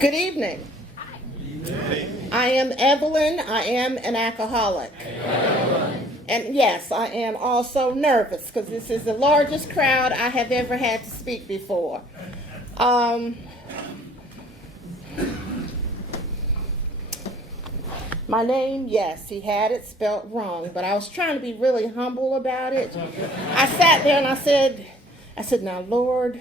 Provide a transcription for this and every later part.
Good evening. I am Evelyn. I am an alcoholic. And yes, I am also nervous because this is the largest crowd I have ever had to speak before. My name, yes, he had it spelled wrong, but I was trying to be really humble about it. I sat there and I said, now, Lord,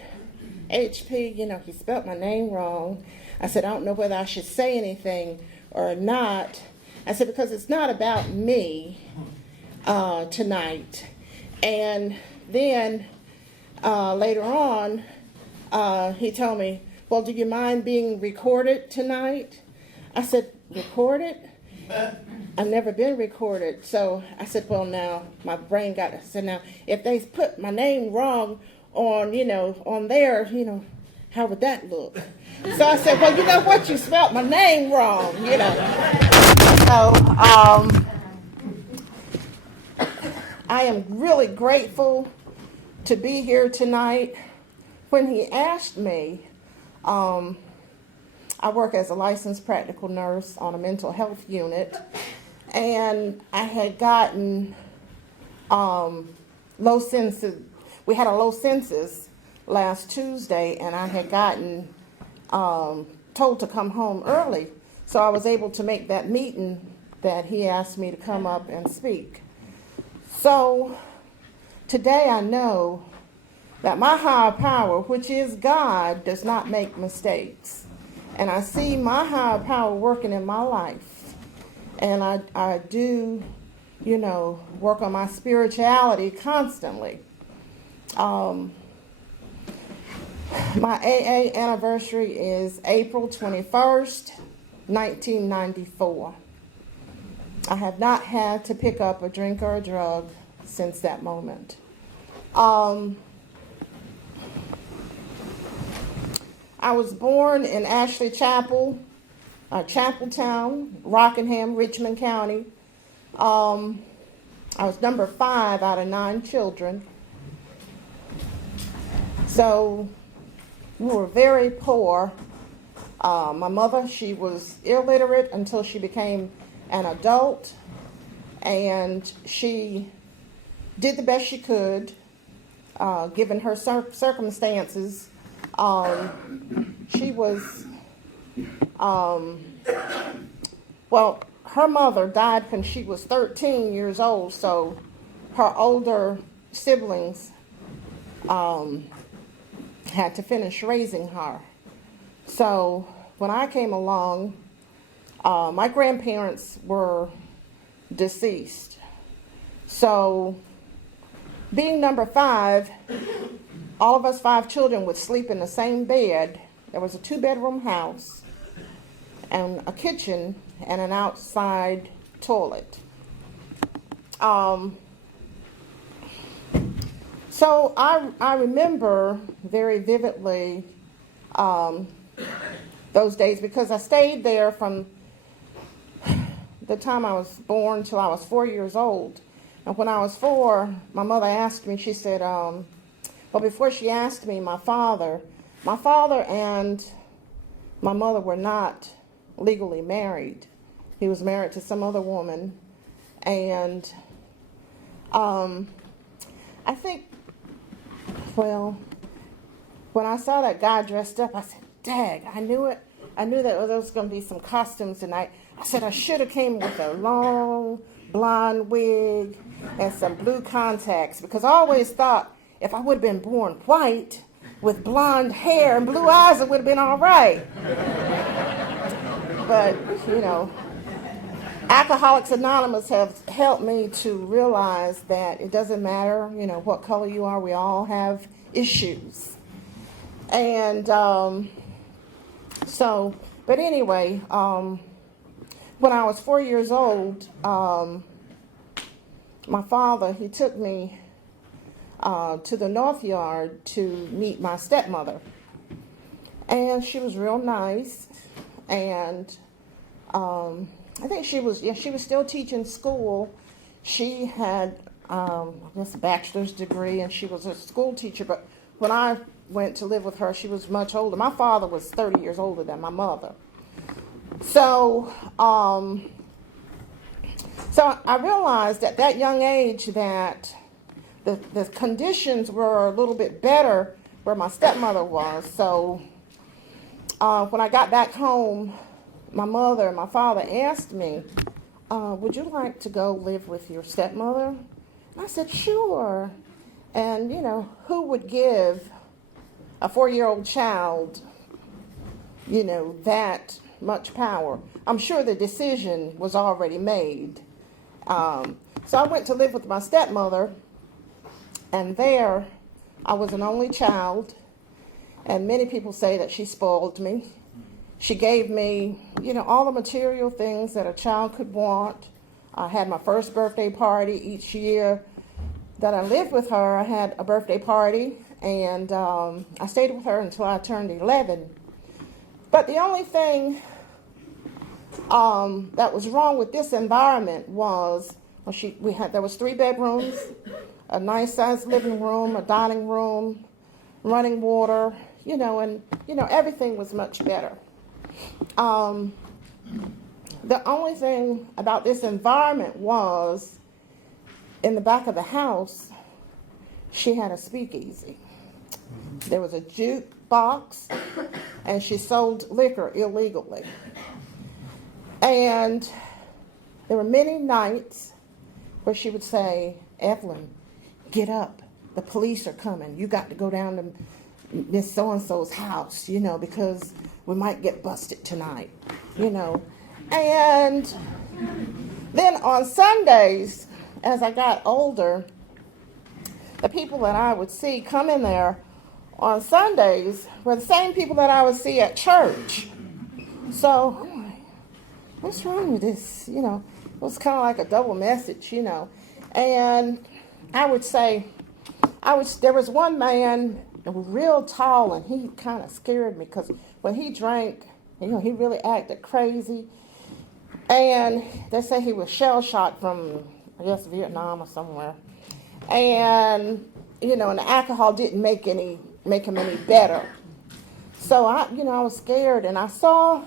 HP, he spelled my name wrong. I said, I don't know whether I should say anything or not. I said, because it's not about me tonight. And then later on, he told me, well, do you mind being recorded tonight? I said, recorded? I've never been recorded. So I said, well, now, my brain got it. I said, now, if they put my name wrong on, on there, how would that look? So I said, well, you know what? You spelled my name wrong, So I am really grateful to be here tonight. When he asked me, I work as a licensed practical nurse on a mental health unit, and I had gotten low census. We had a low census last Tuesday, and I had gotten told to come home early, so I was able to make that meeting that he asked me to come up and speak. So today I know that my higher power, which is God, does not make mistakes. And I see my higher power working in my life. And I do, work on my spirituality constantly. My AA anniversary is April 21st, 1994. I have not had to pick up a drink or a drug since that moment. I was born in Ashley Chapel, Chapeltown, Rockingham, Richmond County. I was number 5 out of 9 children. So we were very poor. My mother, she was illiterate until she became an adult, and she did the best she could, given her circumstances. She was, her mother died when she was 13 years old, so her older siblings had to finish raising her. So when I came along, my grandparents were deceased. So being number 5, all of us 5 children would sleep in the same bed. There was a 2-bedroom house and a kitchen and an outside toilet. So I remember very vividly those days because I stayed there from the time I was born till I was 4 years old. And when I was 4, my mother asked me, she said, well, before she asked me, my father and my mother were not legally married. He was married to some other woman. And I think, when I saw that guy dressed up, I said, dag, I knew it. I knew that there was going to be some costumes tonight. I said I should have came with a long blonde wig and some blue contacts, because I always thought if I would have been born white with blonde hair and blue eyes, it would have been all right. But, Alcoholics Anonymous have helped me to realize that it doesn't matter, what color you are, we all have issues. And but anyway, when I was 4 years old, my father, he took me to the North Yard to meet my stepmother. And she was real nice. And I think she was still teaching school. She had, a bachelor's degree, and she was a school teacher. But when I went to live with her, she was much older. My father was 30 years older than my mother. So I realized at that young age that the conditions were a little bit better where my stepmother was. So when I got back home, my mother and my father asked me, would you like to go live with your stepmother? And I said, sure. And, who would give a 4-year-old child, that much power? I'm sure the decision was already made. So I went to live with my stepmother, and there I was an only child, and many people say that she spoiled me. She gave me, all the material things that a child could want. I had my first birthday party each year that I lived with her. I had a birthday party, and I stayed with her until I turned 11. But the only thing that was wrong with this environment was there was 3 bedrooms, a nice sized living room, a dining room, running water, and everything was much better. The only thing about this environment was in the back of the house, she had a speakeasy. There was a jukebox, and she sold liquor illegally. And there were many nights where she would say, Evelyn, get up. The police are coming. You got to go down to Miss So-and-so's house, because we might get busted tonight, And then on Sundays, as I got older, the people that I would see come in there on Sundays were the same people that I would see at church. So, what's wrong with this? It was kind of like a double message, And I would say, there was one man that was real tall, and he kind of scared me because when he drank, he really acted crazy. And they say he was shell-shocked from, I guess, Vietnam or somewhere. And, and the alcohol didn't make him any better. So I was scared, and I saw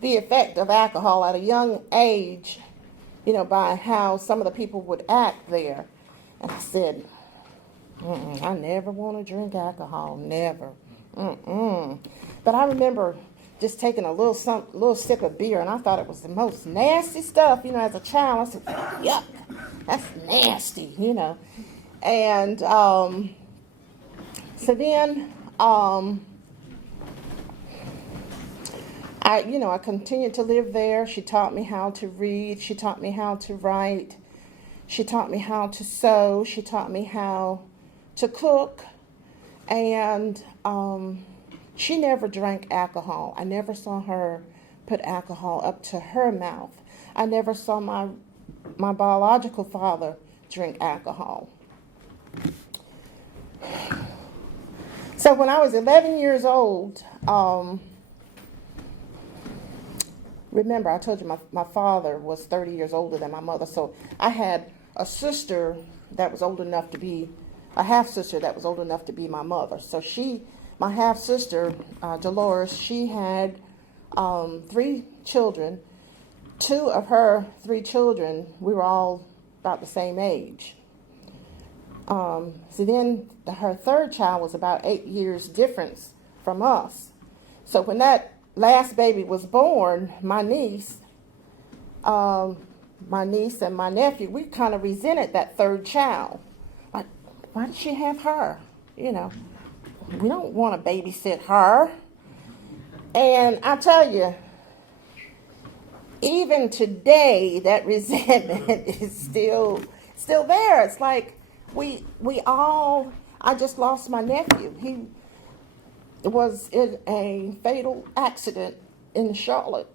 the effect of alcohol at a young age, by how some of the people would act there. And I said, I never want to drink alcohol, never. But I remember just taking a little sip of beer, and I thought it was the most nasty stuff, as a child. I said, yuck, that's nasty, And so then I continued to live there. She taught me how to read. She taught me how to write. She taught me how to sew. She taught me how to cook. And she never drank alcohol. I never saw her put alcohol up to her mouth. I never saw my biological father drink alcohol. So when I was 11 years old, remember I told you my father was 30 years older than my mother, so I had a sister that was old enough to be, a half-sister that was old enough to be my mother. So my half-sister, Dolores, she had 3 children. 2 of her 3 children, we were all about the same age. So then her 3rd child was about 8 years difference from us. So when that last baby was born, my niece and my nephew, we kind of resented that 3rd child. Like, why did she have her? We don't want to babysit her. And I tell you, even today, that resentment is still there. It's like I just lost my nephew. He was in a fatal accident in Charlotte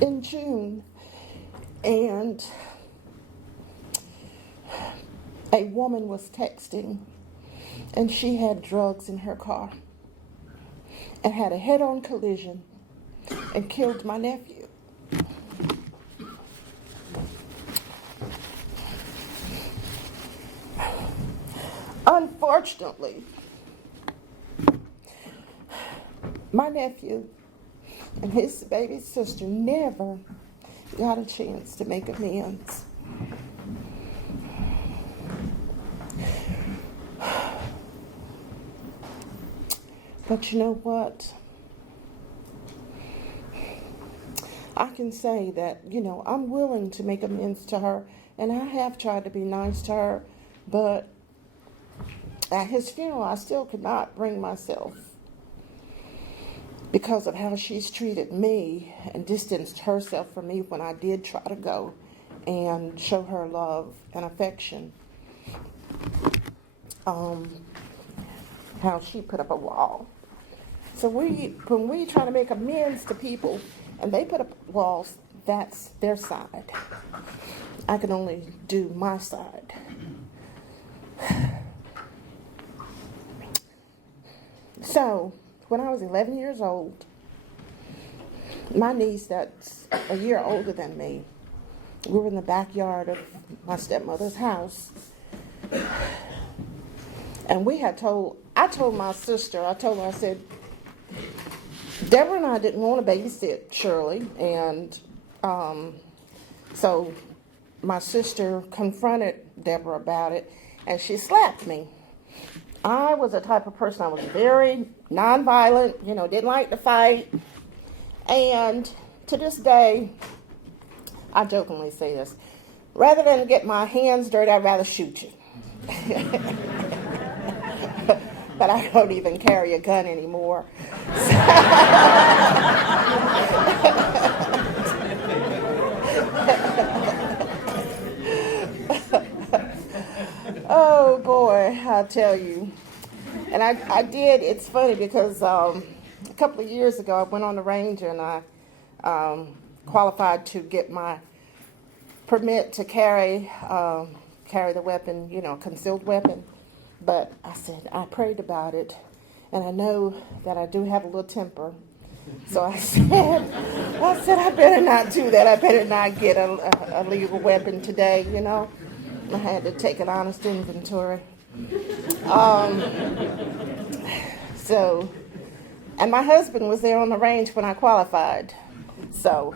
in June. And a woman was texting, and she had drugs in her car and had a head-on collision and killed my nephew. Unfortunately, My nephew and his baby sister never got a chance to make amends. But you know what? I can say that, I'm willing to make amends to her, and I have tried to be nice to her, but at his funeral, I still could not bring myself, because of how she's treated me and distanced herself from me when I did try to go and show her love and affection. How she put up a wall. So when we try to make amends to people and they put up walls, that's their side. I can only do my side. So, when I was 11 years old, my niece that's a year older than me, we were in the backyard of my stepmother's house. And I told my sister, I said, Deborah and I didn't want to babysit Shirley. And so my sister confronted Deborah about it, and she slapped me. I was the type of person, I was very nonviolent, didn't like to fight. And to this day, I jokingly say this, rather than get my hands dirty, I'd rather shoot you. But I don't even carry a gun anymore. Oh boy, I'll tell you. And I did, it's funny because a couple of years ago I went on the range and I qualified to get my permit to carry the weapon, concealed weapon. But I prayed about it, and I know that I do have a little temper. So I said, I better not do that. I better not get a legal weapon today, I had to take an honest inventory. And my husband was there on the range when I qualified. So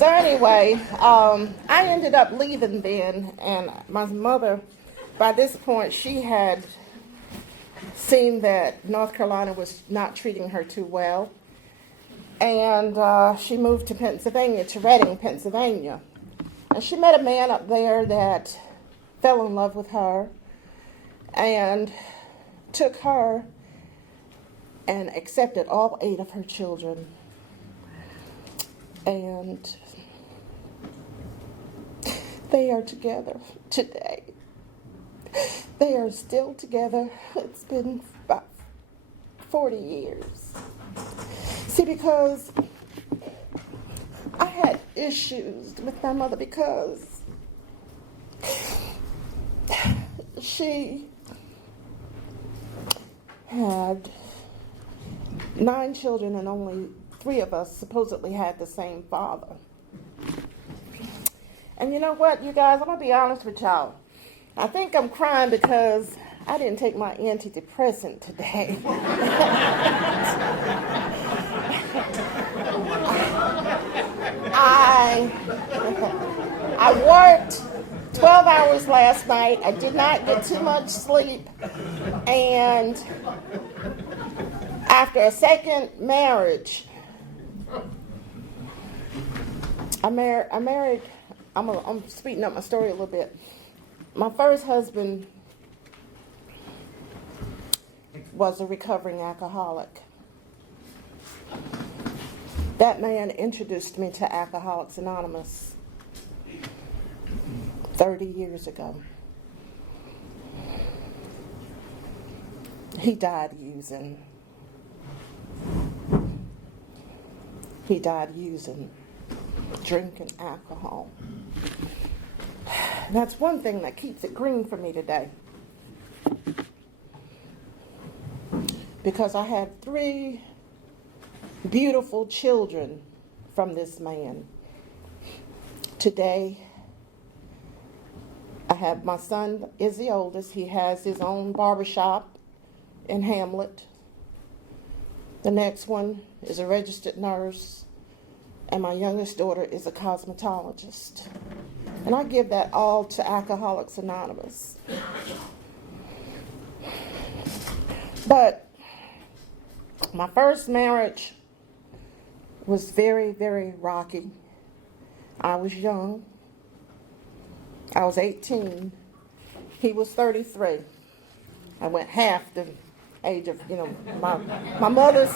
anyway, I ended up leaving then, and my mother, by this point, she had seen that North Carolina was not treating her too well, and she moved to Pennsylvania, to Reading, Pennsylvania. And she met a man up there that fell in love with her and took her and accepted all 8 of her children. And they are together today. They are still together. It's been about 40 years. See, because I had issues with my mother because she had 9 children and only 3 of us supposedly had the same father. And you know what, you guys, I'm going to be honest with y'all. I think I'm crying because I didn't take my antidepressant today. I worked 12 hours last night. I did not get too much sleep. And after a second marriage, I'm speeding up my story a little bit. My first husband was a recovering alcoholic. That man introduced me to Alcoholics Anonymous 30 years ago. He died using. Drinking alcohol. That's one thing that keeps it green for me today. Because I had 3 beautiful children from this man. Today, I have my son is the oldest. He has his own barbershop in Hamlet. The next one is a registered nurse, and my youngest daughter is a cosmetologist. And I give that all to Alcoholics Anonymous. But my first marriage was very, very rocky. I was young. I was 18. He was 33. I went half the age of, my mother's,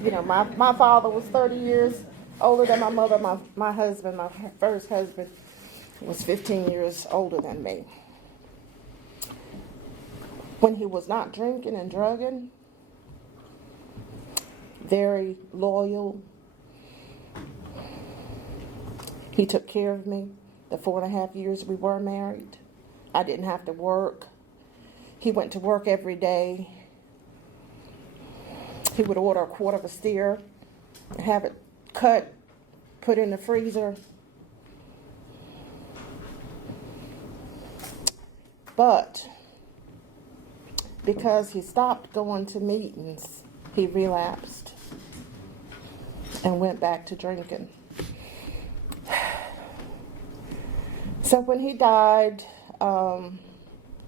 my father was 30 years older than my mother. My husband, my first husband, was 15 years older than me. When he was not drinking and drugging, very loyal. He took care of me the 4.5 years we were married. I didn't have to work. He went to work every day. He would order a quart of a steer, have it cut, put in the freezer. But because he stopped going to meetings, he relapsed and went back to drinking. So when he died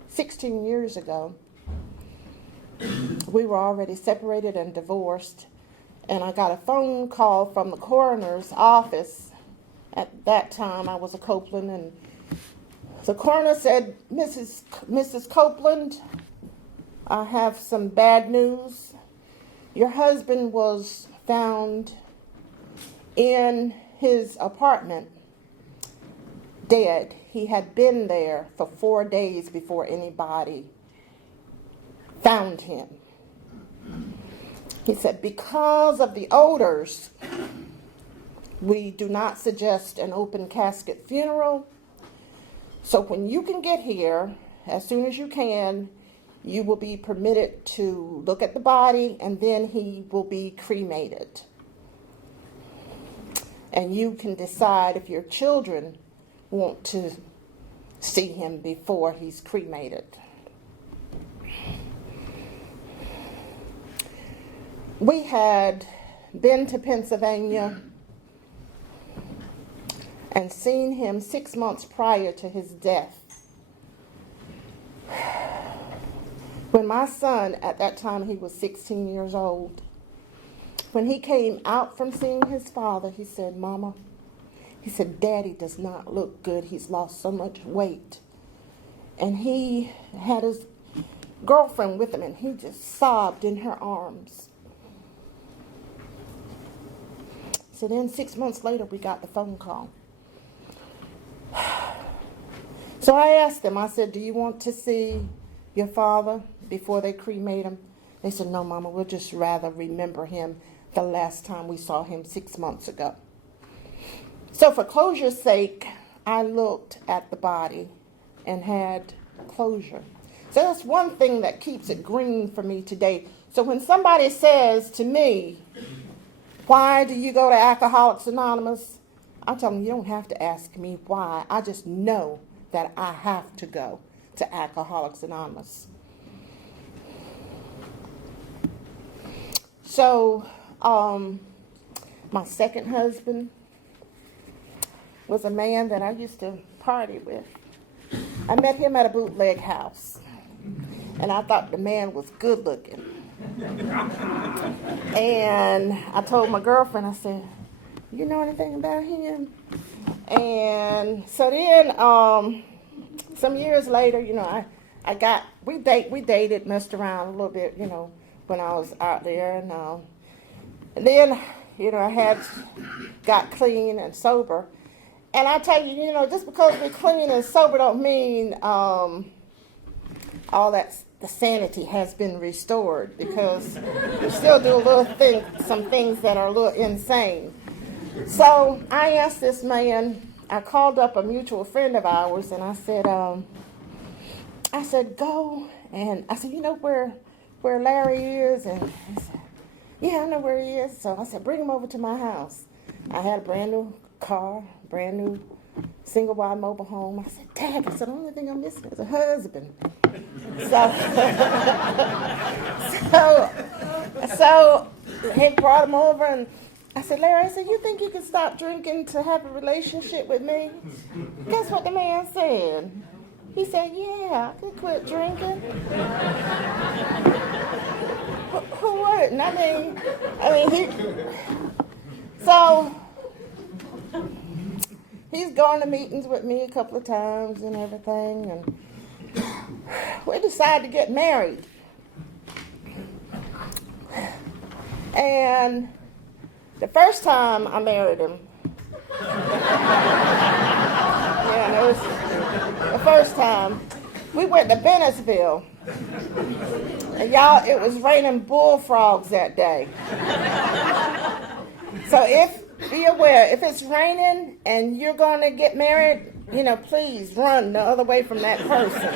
16 years ago, we were already separated and divorced, and I got a phone call from the coroner's office. At that time, I was a Copeland, and the coroner said, Mrs. Copeland, I have some bad news. Your husband was found in his apartment dead. He had been there for 4 days before anybody found him. He said, because of the odors, we do not suggest an open casket funeral. So when you can get here, as soon as you can, you will be permitted to look at the body, and then he will be cremated. And you can decide if your children want to see him before he's cremated. We had been to Pennsylvania and seen him 6 months prior to his death. When my son, at that time he was 16 years old, when he came out from seeing his father, he said, Mama, he said, Daddy does not look good. He's lost so much weight. And he had his girlfriend with him, and he just sobbed in her arms. So then 6 months later, we got the phone call. So I asked them, I said, do you want to see your father before they cremate him? They said, no, Mama, we'll just rather remember him the last time we saw him 6 months ago. So for closure's sake, I looked at the body and had closure. So that's one thing that keeps it green for me today. So when somebody says to me, why do you go to Alcoholics Anonymous? I tell them, you don't have to ask me why. I just know that I have to go to Alcoholics Anonymous. So my second husband was a man that I used to party with. I met him at a bootleg house, and I thought the man was good looking. And I told my girlfriend, I said, you know anything about him? And so then some years later, we dated, messed around a little bit, when I was out there. And then, I had got clean and sober. And I tell you, just because we're clean and sober don't mean all that the sanity has been restored, because we still do some things that are a little insane. So I asked this man, I called up a mutual friend of ours, and I said, go, and I said, you know where Larry is? And he said, yeah, I know where he is. So I said, bring him over to my house. I had a brand new car, brand new single wide mobile home. I said, Dad, I said, the only thing I'm missing is a husband. So he brought him over, and I said, Larry, I said, you think you can stop drinking to have a relationship with me? Guess what the man said? He said, yeah, I can quit drinking. Who wouldn't? So he's gone to meetings with me a couple of times and everything, and we decided to get married. And the first time I married him, yeah, it was the first time, we went to Bennettsville. And y'all, it was raining bullfrogs that day. So be aware, if it's raining and you're going to get married, please run the other way from that person.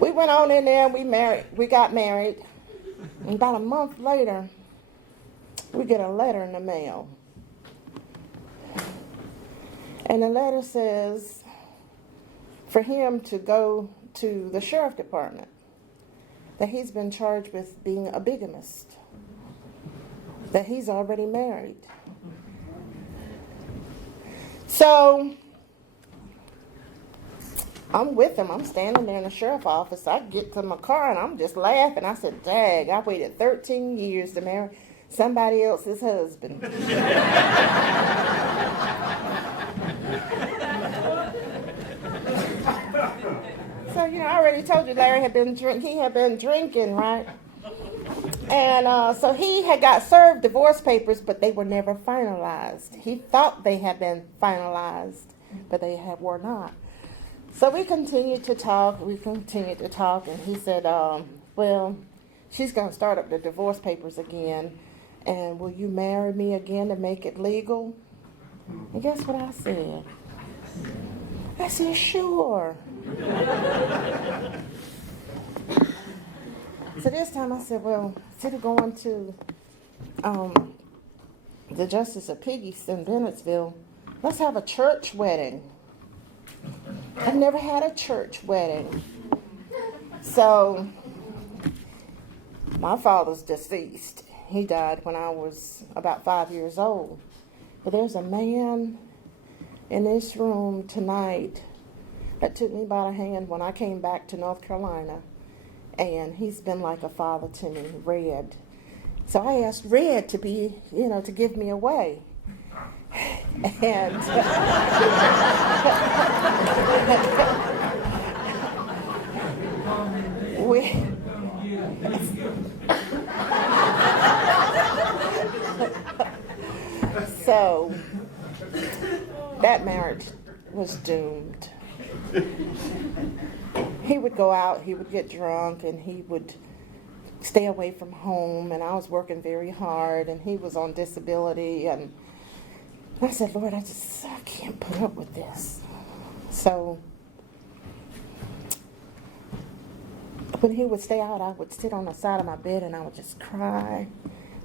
We went on in there, we got married. And about a month later, we get a letter in the mail. And the letter says for him to go to the sheriff department, that he's been charged with being a bigamist, that he's already married. So I'm with him. I'm standing there in the sheriff's office. I get to my car and I'm just laughing. I said, Dag, I waited 13 years to marry somebody else's husband. So, I already told you Larry had been drinking, right? And so he had got served divorce papers, but they were never finalized. He thought they had been finalized, but they were not. So we continued to talk, and he said, well, she's going to start up the divorce papers again, and will you marry me again to make it legal? And guess what I said? I said, sure. So this time I said, well, instead of going to the Justice of Peace in Bennettsville, let's have a church wedding. I've never had a church wedding. So my father's deceased. He died when I was about 5 years old. But there's a man in this room tonight that took me by the hand when I came back to North Carolina. And he's been like a father to me, Red. So I asked Red to be, to give me away. And so that marriage was doomed. He would go out, he would get drunk, and he would stay away from home, and I was working very hard, and he was on disability, and I said, Lord, I can't put up with this. So when he would stay out, I would sit on the side of my bed, and I would just cry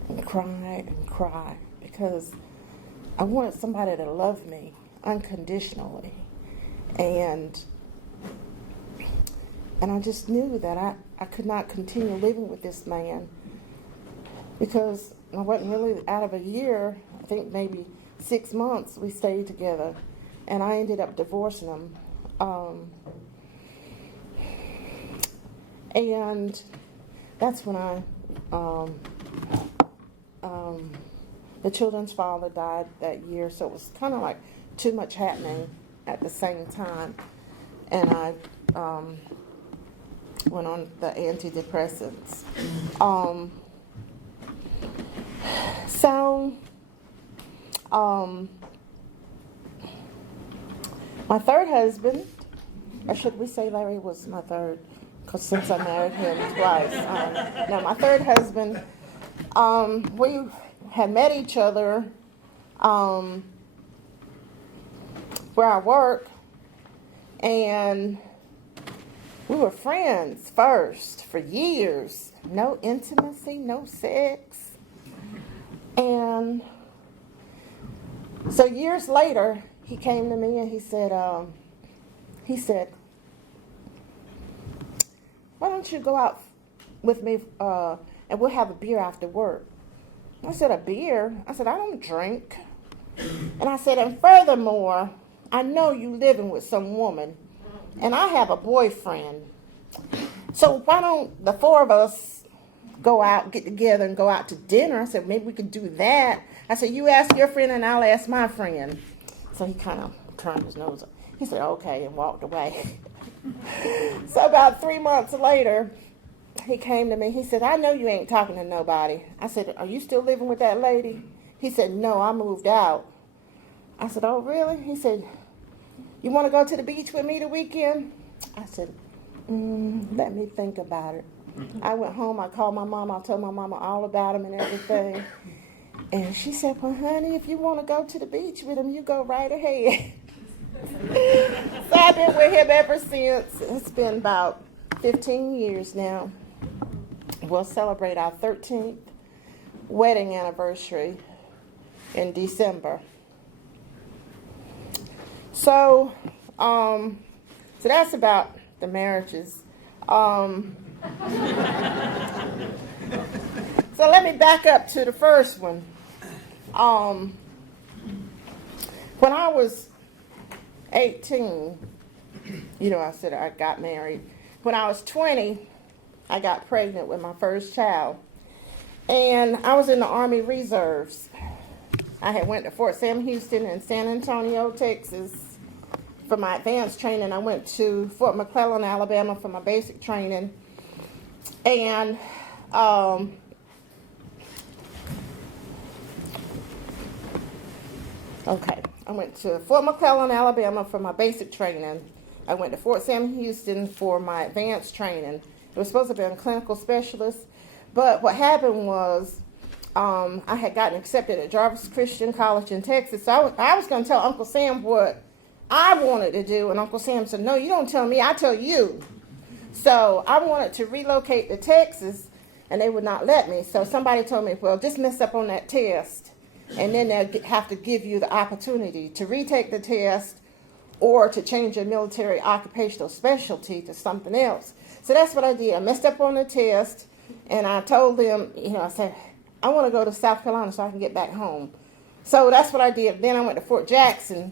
and cry and cry, because I wanted somebody to love me unconditionally. And I just knew that I could not continue living with this man, because I wasn't really out of a year. I think maybe 6 months we stayed together, and I ended up divorcing him. And that's when the children's father died that year, so it was kind of like too much happening at the same time. And I went on the antidepressants. My third husband, or should we say Larry was my third, because since I married him twice. No, my third husband, we had met each other where I work, and we were friends first for years. No intimacy, no sex. And So years later, he came to me and he said, why don't you go out with me and we'll have a beer after work? I said, a beer? I said, I don't drink. And I said, and furthermore, I know you living with some woman, and I have a boyfriend. So why don't the four of us go out, get together, and go out to dinner? I said, maybe we could do that. I said, you ask your friend, and I'll ask my friend. So he kind of turned his nose up. He said, okay, and walked away. So about 3 months later, he came to me. He said, I know you ain't talking to nobody. I said, are you still living with that lady? He said, no, I moved out. I said, oh, really? He said, you want to go to the beach with me the weekend? I said, let me think about it. I went home. I called my mom. I told my mama all about him and everything. And she said, well, honey, if you want to go to the beach with him, you go right ahead. So I've been with him ever since. It's been about 15 years now. We'll celebrate our 13th wedding anniversary in December. So that's about the marriages. So let me back up to the first one. When I was 18, I said I got married. When I was 20, I got pregnant with my first child. And I was in the Army Reserves. I had went to Fort Sam Houston and San Antonio, Texas for my advanced training. I went to Fort McClellan, Alabama for my basic training. And I went to Fort McClellan, Alabama for my basic training. I went to Fort Sam Houston for my advanced training. It was supposed to be a clinical specialist, but what happened was I had gotten accepted at Jarvis Christian College in Texas. So I was going to tell Uncle Sam what I wanted to do, and Uncle Sam said, no, you don't tell me, I tell you. So I wanted to relocate to Texas, and they would not let me. So somebody told me, well, just mess up on that test, and then they'll have to give you the opportunity to retake the test or to change your military occupational specialty to something else. So that's what I did. I messed up on the test, and I told them, I said, I want to go to South Carolina so I can get back home. So that's what I did. Then I went to Fort Jackson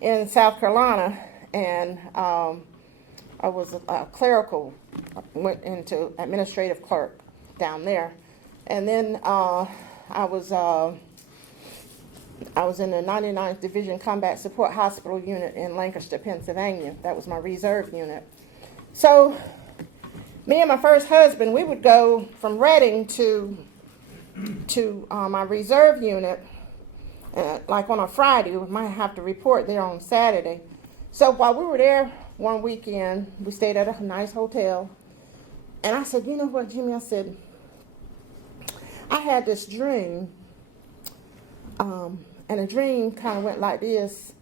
in South Carolina, and I was a clerical, went into administrative clerk down there. And then I was in the 99th Division Combat Support Hospital Unit in Lancaster, Pennsylvania. That was my reserve unit. So me and my first husband, we would go from Reading to my reserve unit, like on a Friday. We might have to report there on Saturday. So while we were there one weekend, we stayed at a nice hotel. And I said, you know what, Jimmy? I said, I had this dream. And the dream kind of went like this.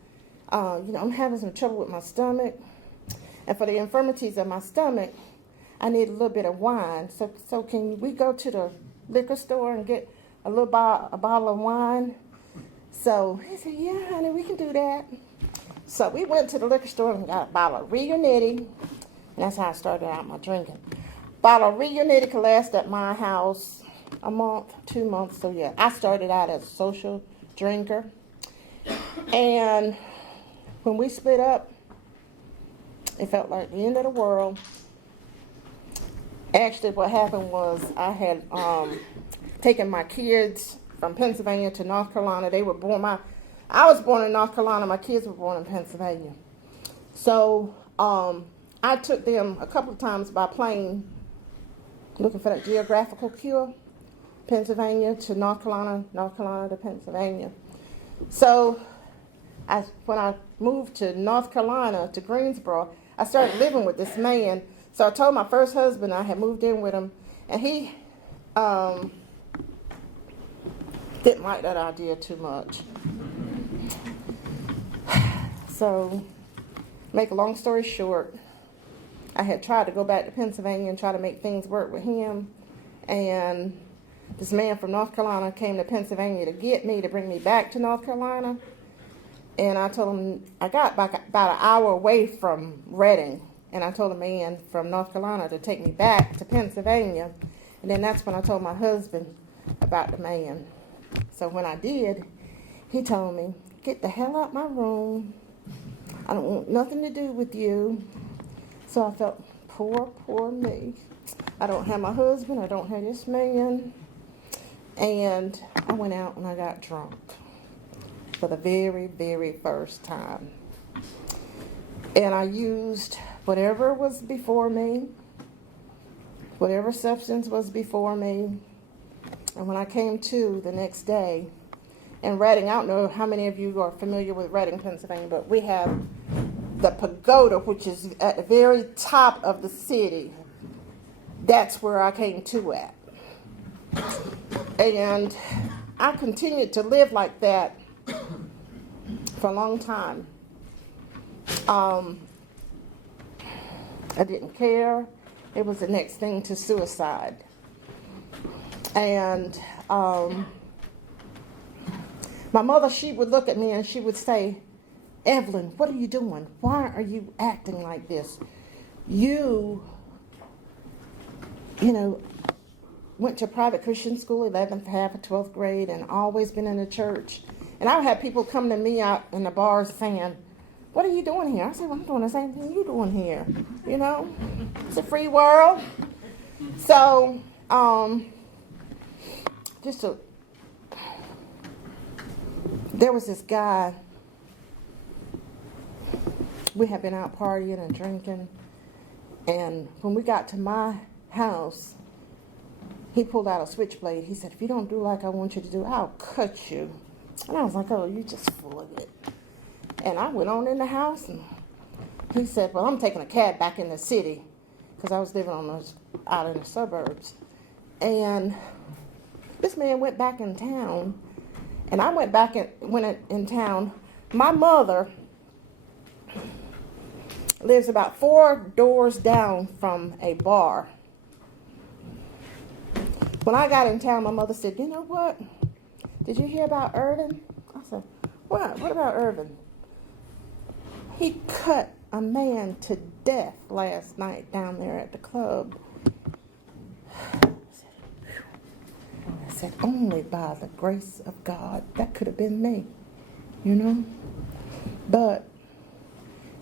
I'm having some trouble with my stomach. And for the infirmities of my stomach, I need a little bit of wine. So can we go to the liquor store and get a bottle of wine? So he said, yeah, honey, we can do that. So we went to the liquor store and got a bottle of Riuniti. And that's how I started out my drinking. Bottle of Riuniti could last at my house a month, 2 months. So yeah, I started out as a social drinker. And when we split up, it felt like the end of the world. Actually, what happened was I had taken my kids from Pennsylvania to North Carolina. They were born, I was born in North Carolina. My kids were born in Pennsylvania. So I took them a couple of times by plane, looking for that geographical cure, Pennsylvania to North Carolina to Pennsylvania. So when I moved to North Carolina, to Greensboro, I started living with this man. So I told my first husband I had moved in with him, and he didn't like that idea too much. So, make a long story short, I had tried to go back to Pennsylvania and try to make things work with him, and this man from North Carolina came to Pennsylvania to get me, to bring me back to North Carolina, And I told him, I got back about an hour away from Reading, and I told a man from North Carolina to take me back to Pennsylvania. And then that's when I told my husband about the man. So when I did, he told me, get the hell out my room. I don't want nothing to do with you. So I felt, poor me. I don't have my husband. I don't have this man. And I went out and I got drunk for the very, very first time. And I used whatever was before me, whatever substance was before me. And when I came to the next day, in Reading, I don't know how many of you are familiar with Reading, Pennsylvania, but we have the pagoda, which is at the very top of the city. That's where I came to at. And I continued to live like that for a long time. I didn't care. It was the next thing to suicide. And my mother, she would look at me and she would say, Evelyn, what are you doing? Why are you acting like this? You went to private Christian school, 11th, half of 12th grade, and always been in the church. And I would have people come to me out in the bars saying, what are you doing here? I said, well, I'm doing the same thing you're doing here. It's a free world. So, there was this guy. We had been out partying and drinking, and when we got to my house, he pulled out a switchblade. He said, if you don't do like I want you to do, I'll cut you. And I was like, oh, you just full of it. And I went on in the house, and he said, well, I'm taking a cab back in the city, because I was living out in the suburbs. And this man went back in town, and I went in town. My mother lives about 4 doors down from a bar. When I got in town, my mother said, you know what? Did you hear about Irvin? I said, what? What about Irvin? He cut a man to death last night down there at the club. I said, only by the grace of God. That could have been me, But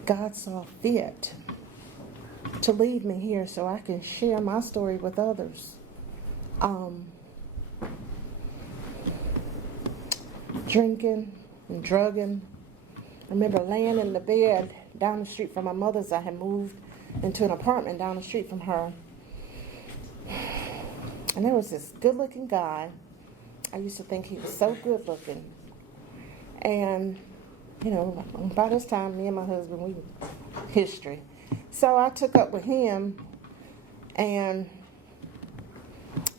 God saw fit to leave me here so I can share my story with others. Drinking and drugging. I remember laying in the bed down the street from my mother's. I had moved into an apartment down the street from her. And there was this good-looking guy. I used to think he was so good-looking. And, by this time, me and my husband, we were history. So I took up with him, and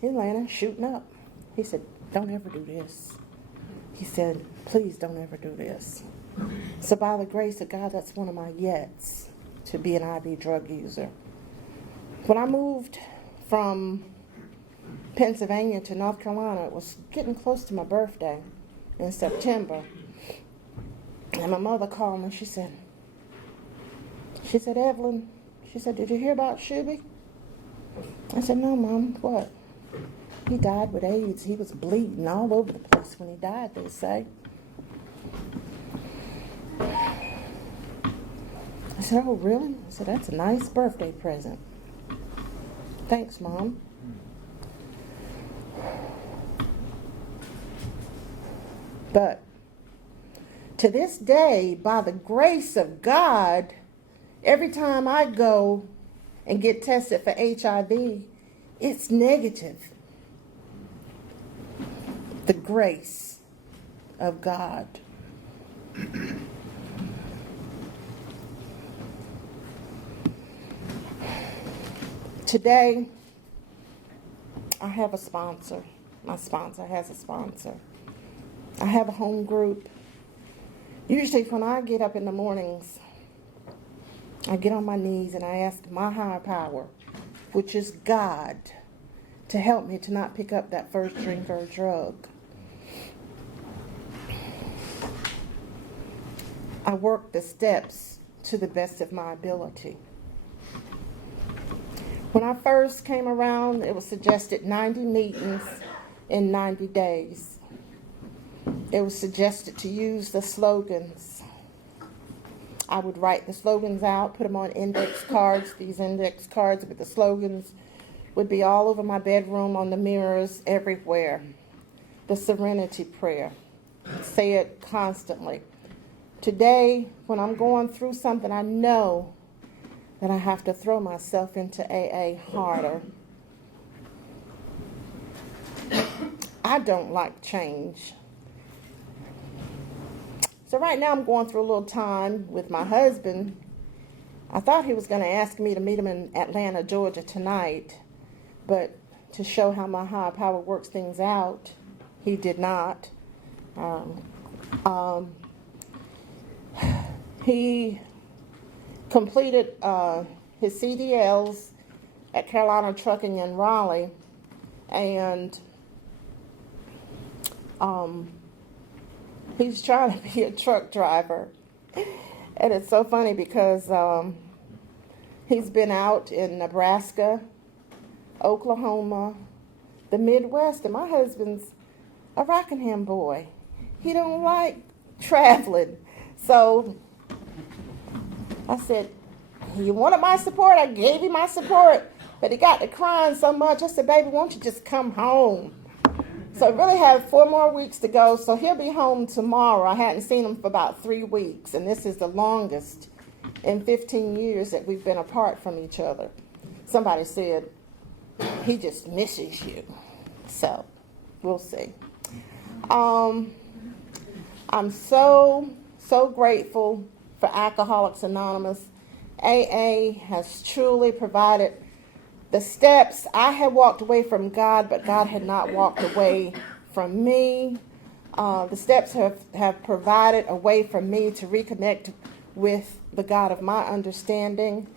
he's laying there shooting up. He said, don't ever do this. He said, please don't ever do this. So by the grace of God, that's one of my yets, to be an IV drug user. When I moved from Pennsylvania to North Carolina, it was getting close to my birthday in September. And my mother called me. She said, Evelyn, she said, did you hear about Shuby? I said, no, Mom, what? He died with AIDS. He was bleeding all over the place when he died, they say. I said, oh, really? I said, that's a nice birthday present. Thanks, Mom. But to this day, by the grace of God, every time I go and get tested for HIV, it's negative. The grace of God. Today, I have a sponsor. My sponsor has a sponsor. I have a home group. Usually when I get up in the mornings, I get on my knees and I ask my higher power, which is God, to help me to not pick up that first drink or drug. I worked the steps to the best of my ability. When I first came around, it was suggested 90 meetings in 90 days. It was suggested to use the slogans. I would write the slogans out, put them on index cards. These index cards with the slogans would be all over my bedroom, on the mirrors, everywhere. The Serenity Prayer. Say it constantly. Today, when I'm going through something, I know that I have to throw myself into AA harder. I don't like change. So right now I'm going through a little time with my husband. I thought he was going to ask me to meet him in Atlanta, Georgia tonight, but to show how my higher power works things out, he did not. He completed his CDLs at Carolina Trucking in Raleigh, and he's trying to be a truck driver. And it's so funny because he's been out in Nebraska, Oklahoma, the Midwest, and my husband's a Rockingham boy. He don't like traveling. So I said, you wanted my support, I gave you my support. But he got to crying so much, I said, baby, won't you just come home? So I really have 4 more weeks to go, so he'll be home tomorrow. I hadn't seen him for about 3 weeks, and this is the longest in 15 years that we've been apart from each other. Somebody said, he just misses you. So we'll see. I'm so grateful for Alcoholics Anonymous. AA has truly provided the steps. I had walked away from God, but God had not walked away from me. The steps have provided a way for me to reconnect with the God of my understanding.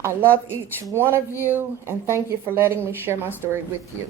I love each one of you, and thank you for letting me share my story with you.